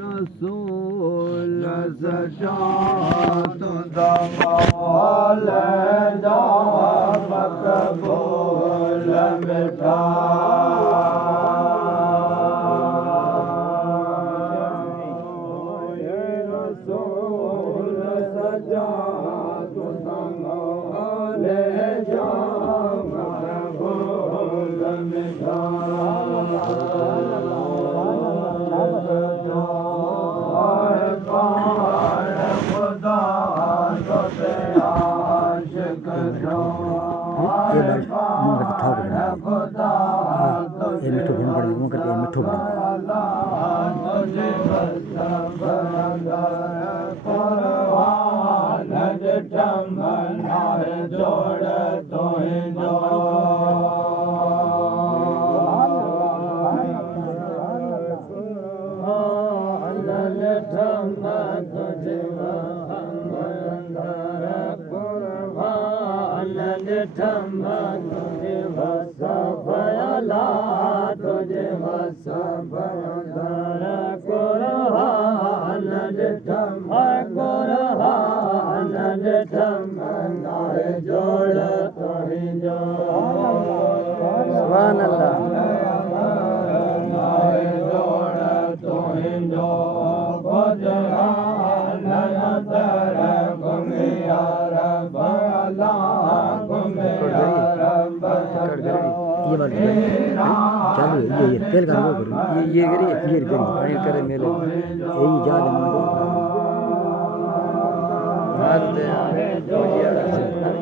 रसूल सजात दमाल जा मकबूल मिठा रसूल सजात दमाल जा मकबूल मिठा मिठो घणो पड़े वो करके मिठो पड़े तुझे कुरान जोड़ सुभान अल्लाह ये बात चालू है ये तेल का वो करो ये करिए क्लियर करिए आए करे मेरे यही याद है मुझे याद है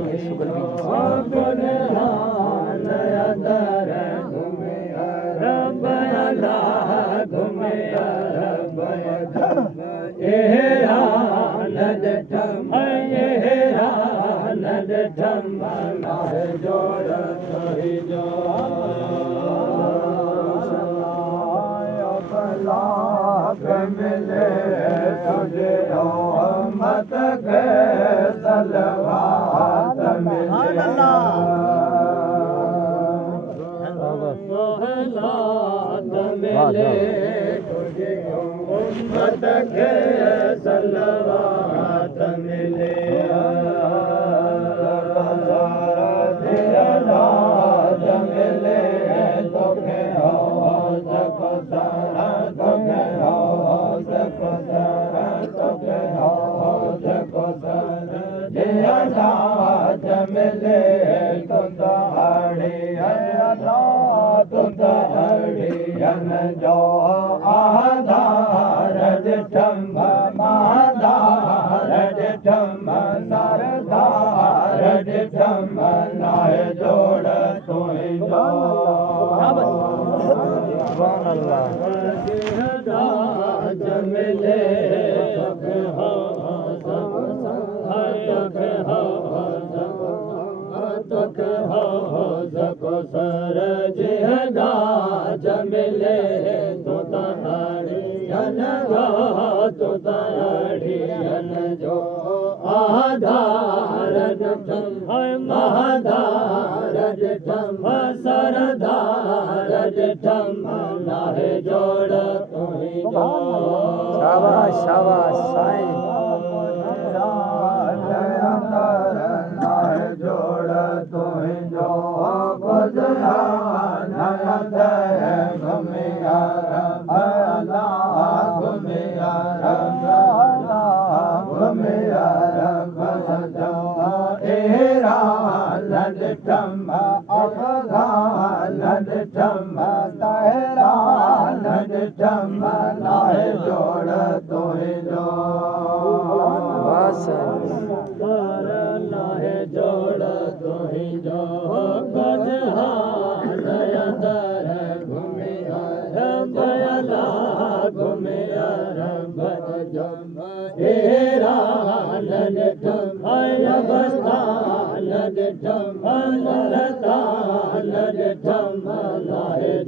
ये शुगर भी रब अल्लाह घूमे रब नद ठम नद ठम जोड़ जो मिले तुझे मत के सलवात मिले तुझे मत के सलवात मिले मिले तुंदड़ियन जो आधार ठम महाधार ठम सरदार ठम नाहे जोड़ तुई जो मिले सर जिहदा जमिले तो ताड़ियन तो ताड़ियन जो आधार ठम महाधार ठम सरदार ठम नाहे जोड़ तुई जो शाबाश शाबाश साईं जोड़ तुई जो जोड़ तुई जो जोड़ तुई जो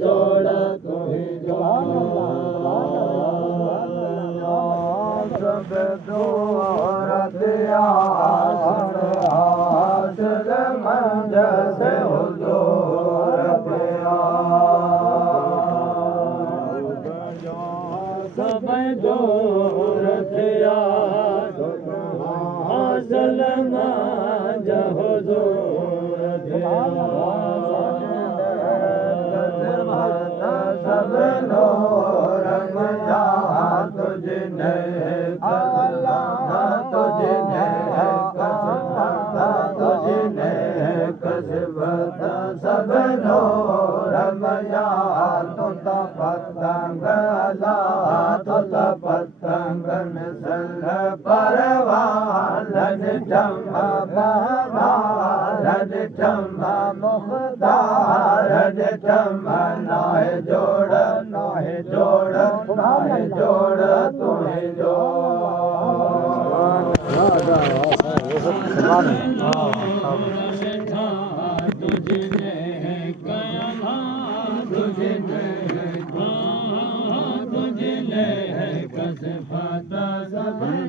जोड़ तुई सब दोरतिया मंज से हुजूर पिया सबै जोर थिया सलमा जहो जोर थिया सब नूर मजा तुझने तुझने तुझने कसबत सब नूर मजा तुता पतंग ला तुता पतंग मिसल परवान जमा बहारन जमा मुख्तार जमा नाहे जोड़ नाहे जोड़ नाहे जोड़ तुम्हें तुझने कया तुझने तुझने कसफता सब